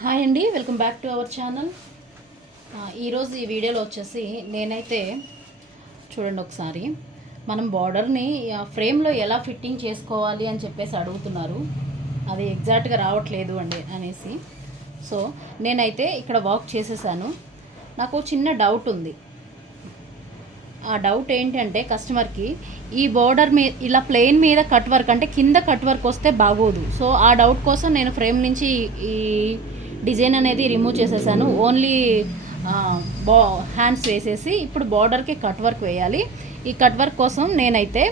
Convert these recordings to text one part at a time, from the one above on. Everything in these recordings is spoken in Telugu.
హాయ్ అండి, welcome back to our channel. ఈరోజు ఈ వీడియోలో వచ్చేసి నేనైతే చూడండి ఒకసారి మనం బార్డర్ని ఫ్రేమ్లో ఎలా ఫిట్టింగ్ చేసుకోవాలి అని చెప్పేసి అడుగుతున్నారు. అది ఎగ్జాక్ట్గా రావట్లేదు అండి అనేసి. సో నేనైతే ఇక్కడ వర్క్ చేసేసాను. నాకు చిన్న డౌట్ ఉంది. ఆ డౌట్ ఏంటంటే కస్టమర్కి ఈ బోర్డర్ మీద ఇలా ప్లెయిన్ మీద కట్ వర్క్ అంటే కింద కట్ వర్క్ వస్తే బాగోదు. సో ఆ డౌట్ కోసం నేను ఫ్రేమ్ నుంచి ఈ డిజైన్ అనేది రిమూవ్ చేసేసాను. ఓన్లీ హ్యాండ్స్ వేసేసి ఇప్పుడు బార్డర్కి కట్ వర్క్ వేయాలి. ఈ కట్ వర్క్ కోసం నేనైతే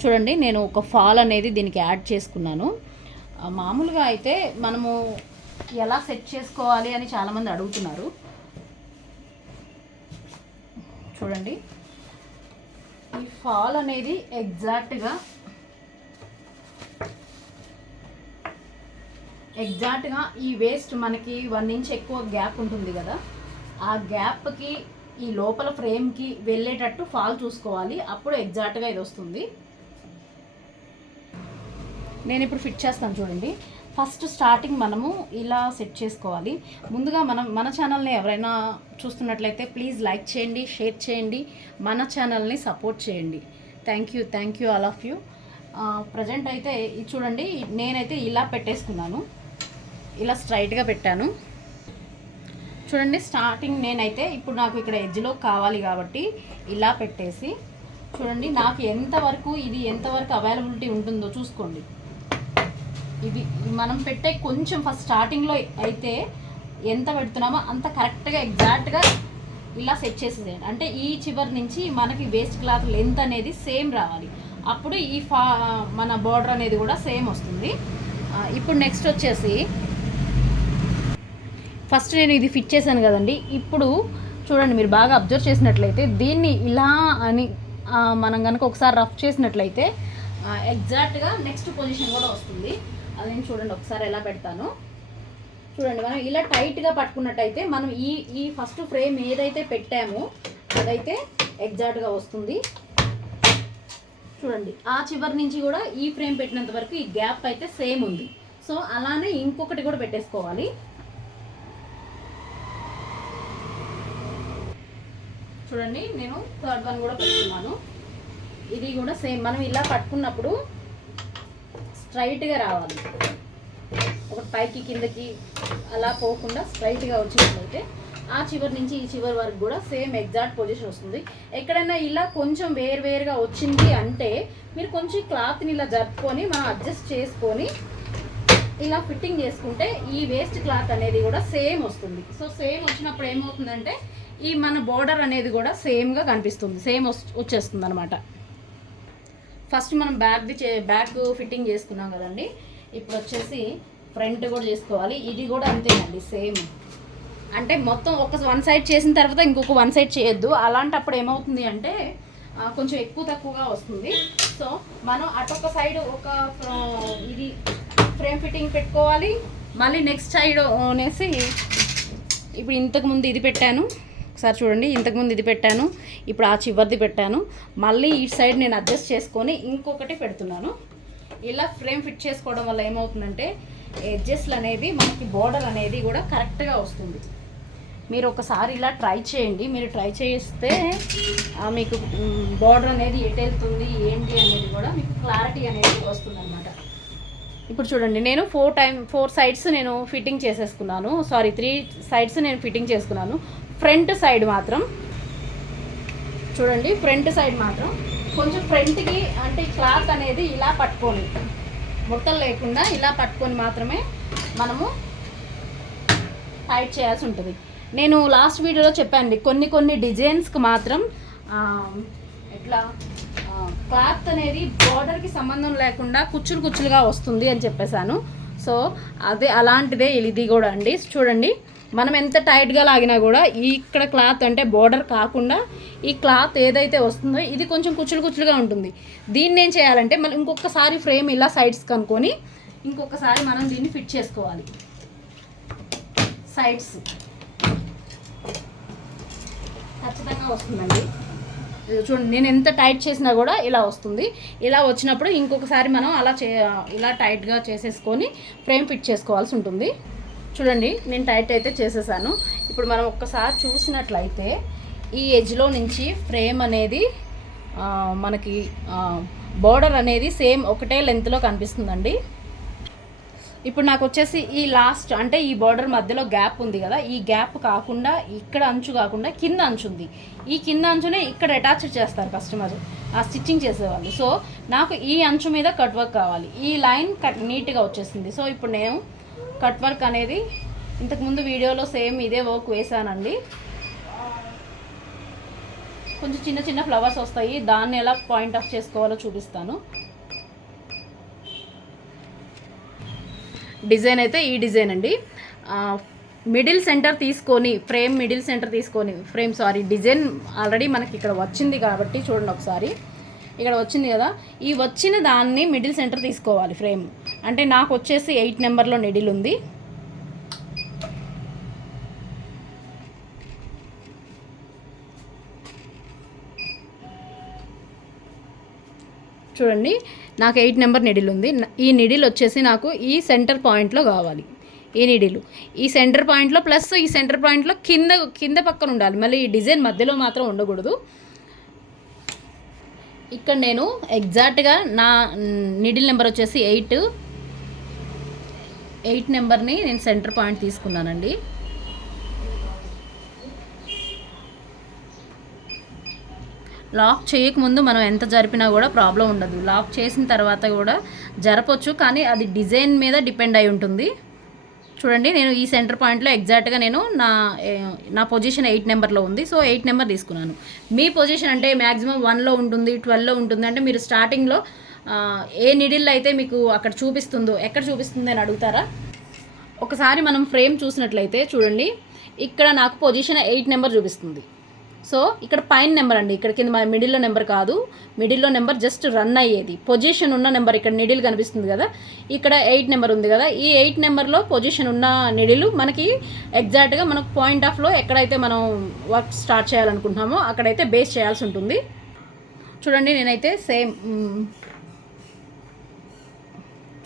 చూడండి నేను ఒక ఫాల్ అనేది దీనికి యాడ్ చేసుకున్నాను. మామూలుగా అయితే మనము ఎలా సెట్ చేసుకోవాలి అని చాలామంది అడుగుతున్నారు. చూడండి ఈ ఫాల్ అనేది ఎగ్జాక్ట్గా ఈ వేస్ట్ మనకి 1 ఇంచ్ ఎక్కువ గ్యాప్ ఉంటుంది కదా, ఆ గ్యాప్కి ఈ లోపల ఫ్రేమ్కి వెళ్ళేటట్టు ఫాల్ చూసుకోవాలి. అప్పుడు ఎగ్జాక్ట్గా ఇది వస్తుంది. నేను ఇప్పుడు ఫిట్ చేస్తాను చూడండి. ఫస్ట్ స్టార్టింగ్ మనము ఇలా సెట్ చేసుకోవాలి. ముందుగా మన ఛానల్ని ఎవరైనా చూస్తున్నట్లయితే ప్లీజ్ లైక్ చేయండి, షేర్ చేయండి, మన ఛానల్ని సపోర్ట్ చేయండి. Thank you all of you. Present అయితే ఇది చూడండి, నేనైతే ఇలా పెట్టేసుకున్నాను. ఇలా స్ట్రైట్గా పెట్టాను చూడండి. స్టార్టింగ్ నేనైతే ఇప్పుడు నాకు ఇక్కడ ఎడ్జ్లో కావాలి కాబట్టి ఇలా పెట్టేసి చూడండి నాకు ఎంతవరకు అవైలబిలిటీ ఉంటుందో చూసుకోండి. ఇది మనం పెట్టే కొంచెం ఫస్ట్ స్టార్టింగ్లో అయితే ఎంత పెడుతున్నామో అంత కరెక్ట్గా ఎగ్జాక్ట్గా ఇలా సెట్ చేసేసేయండి. అంటే ఈ చివరి నుంచి మనకి వేస్ట్ క్లాత్ లెంత్ అనేది సేమ్ రావాలి. అప్పుడు మన బార్డర్ అనేది కూడా సేమ్ వస్తుంది. ఇప్పుడు నెక్స్ట్ వచ్చేసి ఫస్ట్ నేను ఇది ఫిట్ చేశాను కదండి. ఇప్పుడు చూడండి మీరు బాగా అబ్జర్వ్ చేసినట్లయితే దీన్ని ఇలా అని మనం కనుక ఒకసారి రఫ్ చేసినట్లయితే ఎగ్జాక్ట్గా నెక్స్ట్ పొజిషన్ కూడా వస్తుంది. అది చూడండి ఒకసారి ఎలా పెడతాను చూడండి. మనం ఇలా టైట్గా పట్టుకున్నట్టయితే మనం ఈ ఫస్ట్ ఫ్రేమ్ ఏదైతే పెట్టామో అదైతే ఎగ్జాక్ట్గా వస్తుంది. చూడండి ఆ చివరి నుంచి కూడా ఈ ఫ్రేమ్ పెట్టినంత వరకు ఈ గ్యాప్ అయితే సేమ్ ఉంది. సో అలానే ఇంకొకటి కూడా పెట్టేసుకోవాలి. చూడండి నేను థర్డ్ వన్ కూడా పెట్టుకున్నాను. ఇది కూడా సేమ్ మనం ఇలా పట్టుకున్నప్పుడు స్ట్రైట్గా రావాలి. ఒక పైకి కిందకి అలా పోకుండా స్ట్రైట్గా వచ్చినట్లయితే ఆ చివరి నుంచి ఈ చివరి వరకు కూడా సేమ్ ఎగ్జాక్ట్ పొజిషన్ వస్తుంది. ఎక్కడైనా ఇలా కొంచెం వేరుగా వచ్చింది అంటే మీరు కొంచెం క్లాత్ని ఇలా జరుపుకొని మనం అడ్జస్ట్ చేసుకొని ఇలా ఫిట్టింగ్ చేసుకుంటే ఈ వేస్ట్ క్లాత్ అనేది కూడా సేమ్ వస్తుంది. సో సేమ్ వచ్చినప్పుడు ఏమవుతుందంటే ఈ మన బోర్డర్ అనేది కూడా సేమ్గా కనిపిస్తుంది, సేమ్ వచ్చేస్తుంది అనమాట. ఫస్ట్ మనం బ్యాక్ ఫిట్టింగ్ చేసుకున్నాం కదండి. ఇప్పుడు వచ్చేసి ఫ్రంట్ కూడా చేసుకోవాలి. ఇది కూడా అంతేనండి సేమ్. అంటే మొత్తం వన్ సైడ్ చేసిన తర్వాత ఇంకొక వన్ సైడ్ చేయొద్దు. అలాంటప్పుడు ఏమవుతుంది అంటే కొంచెం ఎక్కువ తక్కువగా వస్తుంది. సో మనం అటొక సైడ్ ఇది ఫ్రేమ్ ఫిట్టింగ్ పెట్టుకోవాలి. మళ్ళీ నెక్స్ట్ సైడ్ అనేసి ఇప్పుడు ఇంతకుముందు ఇది పెట్టాను ఒకసారి చూడండి. ఇంతకుముందు ఇది పెట్టాను, ఇప్పుడు ఆ చివరిది పెట్టాను. మళ్ళీ ఈ సైడ్ నేను అడ్జస్ట్ చేసుకొని ఇంకొకటి పెడుతున్నాను. ఇలా ఫ్రేమ్ ఫిట్ చేసుకోవడం వల్ల ఏమవుతుందంటే ఎడ్జెస్లు అనేది మనకి బోర్డర్ అనేది కూడా కరెక్ట్గా వస్తుంది. మీరు ఒకసారి ఇలా ట్రై చేయండి. మీరు ట్రై చేస్తే మీకు బోర్డర్ అనేది ఎటు వెళ్తుంది ఏంటి అనేది కూడా మీకు క్లారిటీ అనేది వస్తుంది అనమాట. ఇప్పుడు చూడండి నేను 4 సైడ్స్ నేను ఫిట్టింగ్ చేసేసుకున్నాను. 3 సైడ్స్ నేను ఫిట్టింగ్ చేసుకున్నాను. ఫ్రంట్ సైడ్ మాత్రం చూడండి, ఫ్రంట్ సైడ్ మాత్రం కొంచెం ఫ్రంట్కి అంటే క్లాత్ అనేది ఇలా పట్టుకొని ముట్టలు లేకుండా ఇలా పట్టుకొని మాత్రమే మనము టైట్ చేయాల్సి ఉంటుంది. నేను లాస్ట్ వీడియోలో చెప్పాను కొన్ని డిజైన్స్కి మాత్రం ఎట్లా క్లాత్ అనేది బార్డర్కి సంబంధం లేకుండా కుచ్చులుగా వస్తుంది అని చెప్పేశాను. సో అలాంటిదే ఇది కూడా అండి. చూడండి మనం ఎంత టైట్గా లాగినా కూడా ఇక్కడ క్లాత్ అంటే బోర్డర్ కాకుండా ఈ క్లాత్ ఏదైతే వస్తుందో ఇది కొంచెం కుచ్చులుగా ఉంటుంది. దీన్ని ఏం చేయాలంటే మనం ఇంకొకసారి ఫ్రేమ్ ఇలా సైడ్స్ కనుక్కొని ఇంకొకసారి మనం దీన్ని ఫిట్ చేసుకోవాలి. సైడ్స్ ఖచ్చితంగా వస్తుందండి. చూడండి నేను ఎంత టైట్ చేసినా కూడా ఇలా వస్తుంది. ఇలా వచ్చినప్పుడు ఇంకొకసారి మనం ఇలా టైట్గా చేసేసుకొని ఫ్రేమ్ ఫిట్ చేసుకోవాల్సి ఉంటుంది. చూడండి నేను టైట్ అయితే చేసేసాను. ఇప్పుడు మనం ఒక్కసారి చూసినట్లయితే ఈ ఎడ్జ్లో నుంచి ఫ్రేమ్ అనేది మనకి బోర్డర్ అనేది సేమ్ ఒకటే లెంత్లో కనిపిస్తుందండి. ఇప్పుడు నాకు వచ్చేసి ఈ లాస్ట్ అంటే ఈ బోర్డర్ మధ్యలో గ్యాప్ ఉంది కదా, ఈ గ్యాప్ కాకుండా ఇక్కడ అంచు కాకుండా కింద అంచు ఉంది. ఈ కింద అంచునే ఇక్కడ అటాచ్ చేస్తారు కస్టమర్ ఆ స్టిచ్చింగ్ చేసేవాళ్ళు. సో నాకు ఈ అంచు మీద కట్ వర్క్ కావాలి. ఈ లైన్ నీట్గా వచ్చేసింది. సో ఇప్పుడు నేను కట్ వర్క్ అనేది ఇంతకుముందు వీడియోలో సేమ్ ఇదే వర్క్ వేసానండి. కొంచెం చిన్న చిన్న ఫ్లవర్స్ వస్తాయి, దాన్ని ఎలా పాయింట్ ఆఫ్ చేసుకోవాలో చూపిస్తాను. డిజైన్ అయితే ఈ డిజైన్ అండి. మిడిల్ సెంటర్ తీసుకొని డిజైన్ ఆల్రెడీ మనకి ఇక్కడ వచ్చింది కాబట్టి చూడండి ఒకసారి, ఇక్కడ వచ్చింది కదా, ఈ వచ్చిన దాన్ని మిడిల్ సెంటర్ తీసుకోవాలి ఫ్రేమ్. అంటే నాకు వచ్చేసి 8 నెంబర్లో నిడిల్ ఉంది. చూడండి నాకు 8 నెంబర్ నిడిల్ ఉంది. ఈ నిడిల్ వచ్చేసి నాకు ఈ సెంటర్ పాయింట్లో కావాలి. ఈ సెంటర్ పాయింట్లో ప్లస్ ఈ సెంటర్ పాయింట్లో కింద పక్కన ఉండాలి. మళ్ళీ ఈ డిజైన్ మధ్యలో మాత్రం ఉండకూడదు. ఇక్కడ నేను ఎగ్జాక్ట్గా నా నిడిల్ నెంబర్ వచ్చేసి 8 నెంబర్ని నేను సెంటర్ పాయింట్ తీసుకున్నానండి. లాక్ చేయకముందు మనం ఎంత జరిపినా కూడా ప్రాబ్లం ఉండదు. లాక్ చేసిన తర్వాత కూడా జరపొచ్చు, కానీ అది డిజైన్ మీద డిపెండ్ అయి ఉంటుంది. చూడండి నేను ఈ సెంటర్ పాయింట్లో ఎగ్జాక్ట్గా నేను నా పొజిషన్ 8 నెంబర్లో ఉంది. సో 8 నెంబర్ తీసుకున్నాను. మీ పొజిషన్ అంటే మ్యాక్సిమం 1లో ఉంటుంది, 12లో ఉంటుంది. అంటే మీరు స్టార్టింగ్లో ఏ నిడిల్ అయితే మీకు అక్కడ చూపిస్తుందో, ఎక్కడ చూపిస్తుంది అని అడుగుతారా? ఒకసారి మనం ఫ్రేమ్ చూసినట్లయితే చూడండి, ఇక్కడ నాకు పొజిషన్ 8 నెంబర్ చూపిస్తుంది. సో ఇక్కడ పైన నెంబర్ అండి, ఇక్కడ కింద మిడిల్లో నెంబర్ కాదు, మిడిల్లో నెంబర్ జస్ట్ రన్ అయ్యేది పొజిషన్ ఉన్న నెంబర్. ఇక్కడ నిడిల్ కనిపిస్తుంది కదా, ఇక్కడ 8 నెంబర్ ఉంది కదా, ఈ 8 నెంబర్లో పొజిషన్ ఉన్న నిడిలు మనకి ఎగ్జాక్ట్గా మనకు పాయింట్ ఆఫ్లో ఎక్కడైతే మనం వర్క్ స్టార్ట్ చేయాలనుకుంటున్నామో అక్కడైతే బేస్ చేయాల్సి ఉంటుంది. చూడండి నేనైతే సేమ్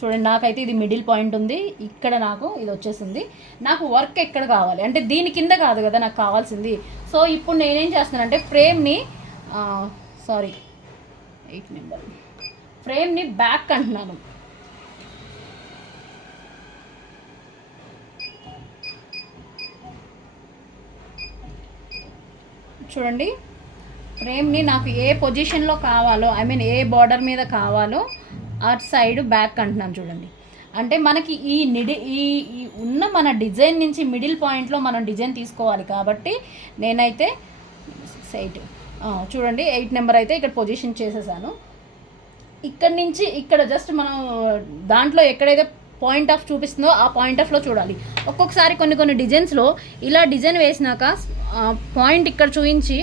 చూడండి, నాకైతే ఇది మిడిల్ పాయింట్ ఉంది, ఇక్కడ నాకు ఇది వచ్చేసింది. నాకు వర్క్ ఎక్కడ కావాలి అంటే దీని కింద కాదు కదా నాకు కావాల్సింది. సో ఇప్పుడు నేనేం చేస్తున్నానంటే ఫ్రేమ్ని 8 నెంబర్ ఫ్రేమ్ని బ్యాక్ అంటున్నాను. చూడండి ఫ్రేమ్ని నాకు ఏ పొజిషన్లో కావాలో, ఏ బార్డర్ మీద కావాలో అటు సైడ్ బ్యాక్ అంటున్నాను. చూడండి అంటే మనకి ఈ ఉన్న మన డిజైన్ నుంచి మిడిల్ పాయింట్లో మనం డిజైన్ తీసుకోవాలి కాబట్టి నేనైతే 8 చూడండి 8 నెంబర్ అయితే ఇక్కడ పొజిషన్ చేసేసాను. ఇక్కడ నుంచి ఇక్కడ జస్ట్ మనం దాంట్లో ఎక్కడైతే పాయింట్ ఆఫ్ చూపిస్తుందో ఆ పాయింట్ ఆఫ్లో చూడాలి. ఒక్కొక్కసారి కొన్ని డిజైన్స్లో ఇలా డిజైన్ వేసినాక పాయింట్ ఇక్కడ చూపించి,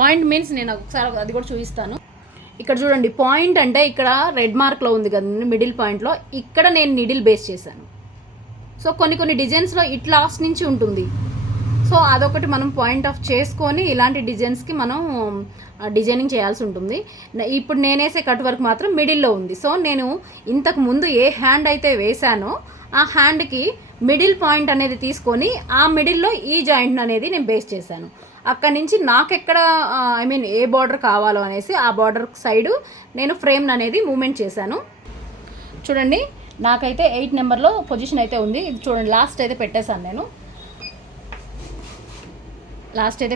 పాయింట్ మీన్స్ నేను ఒకసారి అది కూడా చూపిస్తాను. ఇక్కడ చూడండి పాయింట్ అంటే ఇక్కడ రెడ్ మార్క్లో ఉంది కదండి మిడిల్ పాయింట్లో, ఇక్కడ నేను నిడిల్ బేస్ చేశాను. సో కొన్ని డిజైన్స్లో ఇట్ లాస్ట్ నుంచి ఉంటుంది. సో అదొకటి మనం పాయింట్ ఆఫ్ చేసుకొని ఇలాంటి డిజైన్స్కి మనం డిజైనింగ్ చేయాల్సి ఉంటుంది. ఇప్పుడు నేనేసే కట్ వర్క్ మాత్రం మిడిల్లో ఉంది. సో నేను ఇంతకు ముందు ఏ హ్యాండ్ అయితే వేశానో ఆ హ్యాండ్కి మిడిల్ పాయింట్ అనేది తీసుకొని ఆ మిడిల్లో ఈ జాయింట్ అనేది నేను బేస్ చేశాను. అక్కడి నుంచి నాకు ఎక్కడ ఏ బార్డర్ కావాలో అనేసి ఆ బార్డర్ సైడు నేను ఫ్రేమ్ అనేది మూమెంట్ చేశాను. చూడండి నాకైతే 8 నెంబర్లో పొజిషన్ అయితే ఉంది. ఇది చూడండి లాస్ట్ అయితే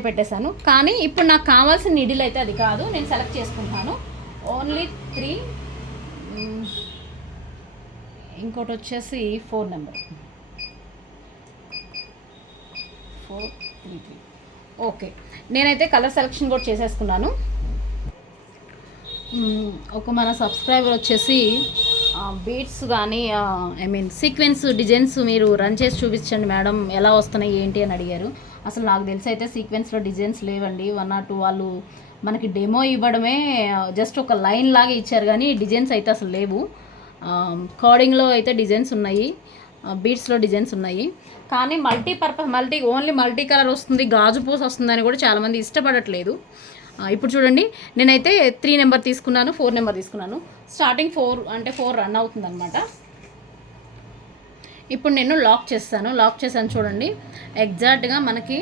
పెట్టేశాను. కానీ ఇప్పుడు నాకు కావాల్సిన నిడిల్ అయితే అది కాదు, నేను సెలెక్ట్ చేసుకుంటాను. ఓన్లీ 3, ఇంకోటి వచ్చేసి 4 నెంబర్ 433. ఓకే నేనైతే కలర్ సెలెక్షన్ కూడా చేసేసుకున్నాను. ఒక మన సబ్స్క్రైబర్ వచ్చేసి బీడ్స్ కానీ సీక్వెన్స్ డిజైన్స్ మీరు రన్ చేసి చూపించండి మేడం ఎలా వస్తున్నాయి ఏంటి అని అడిగారు. అసలు నాకు తెలిసి అయితే సీక్వెన్స్లో డిజైన్స్ లేవండి. 1 or 2 వాళ్ళు మనకి డెమో ఇవ్వడమే, జస్ట్ ఒక లైన్ లాగా ఇచ్చారు కానీ డిజైన్స్ అయితే అసలు లేవు. కోడింగ్లో అయితే డిజైన్స్ ఉన్నాయి, బీడ్స్లో డిజైన్స్ ఉన్నాయి. కానీ ఓన్లీ మల్టీ కలర్ వస్తుంది, గాజు పూస వస్తుందని కూడా చాలామంది ఇష్టపడట్లేదు. ఇప్పుడు చూడండి నేనైతే 3 నెంబర్ తీసుకున్నాను, 4 నెంబర్ తీసుకున్నాను. స్టార్టింగ్ 4 రన్ అవుతుంది అనమాట. ఇప్పుడు నేను లాక్ చేశాను చూడండి. ఎగ్జాక్ట్గా మనకి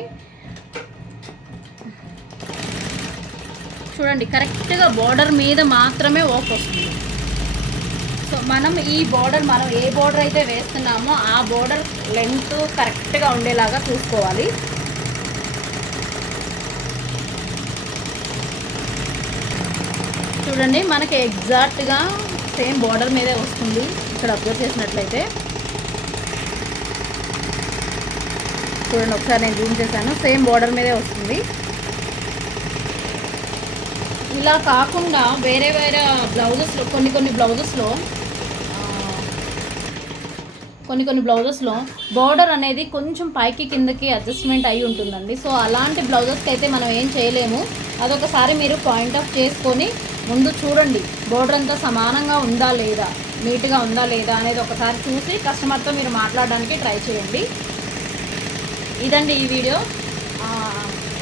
చూడండి కరెక్ట్గా బార్డర్ మీద మాత్రమే వర్క్ వస్తుంది. సో మనం ఈ బార్డర్ మనం ఏ బార్డర్ అయితే వేస్తున్నామో ఆ బార్డర్ లెంత్ కరెక్ట్గా ఉండేలాగా చూసుకోవాలి. చూడండి మనకి ఎగ్జాక్ట్గా సేమ్ బార్డర్ మీదే వస్తుంది. ఇక్కడ అబ్జర్వ్ చేసినట్లయితే చూడండి, ఒకసారి నేను జూమ్ చేశాను, సేమ్ బార్డర్ మీదే వస్తుంది. ఇలా కాకుండా వేరే బ్లౌజెస్లో కొన్ని బ్లౌజెస్లో బార్డర్ అనేది కొంచెం పైకి కిందకి అడ్జస్ట్మెంట్ అయి ఉంటుందండి. సో అలాంటి బ్లౌజెస్కి అయితే మనం ఏం చేయలేము. అదొకసారి మీరు పాయింట్ ఆఫ్ చేసుకొని ముందు చూడండి, బార్డర్ అంతా సమానంగా ఉందా లేదా, నీట్గా ఉందా లేదా అనేది ఒకసారి చూసి కస్టమర్తో మీరు మాట్లాడడానికి ట్రై చేయండి. ఇదండి ఈ వీడియో.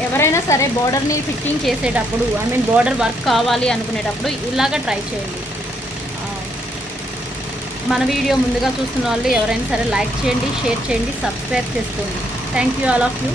ఎవరైనా సరే బార్డర్ని ఫిట్టింగ్ చేసేటప్పుడు బార్డర్ వర్క్ కావాలి అనుకునేటప్పుడు ఇలాగ ట్రై చేయండి. మన వీడియో ముందుగా చూస్తున్న వాళ్ళు ఎవరైనా సరే లైక్ చేయండి, షేర్ చేయండి, సబ్స్క్రైబ్ చేసుకోండి. Thank you all of you.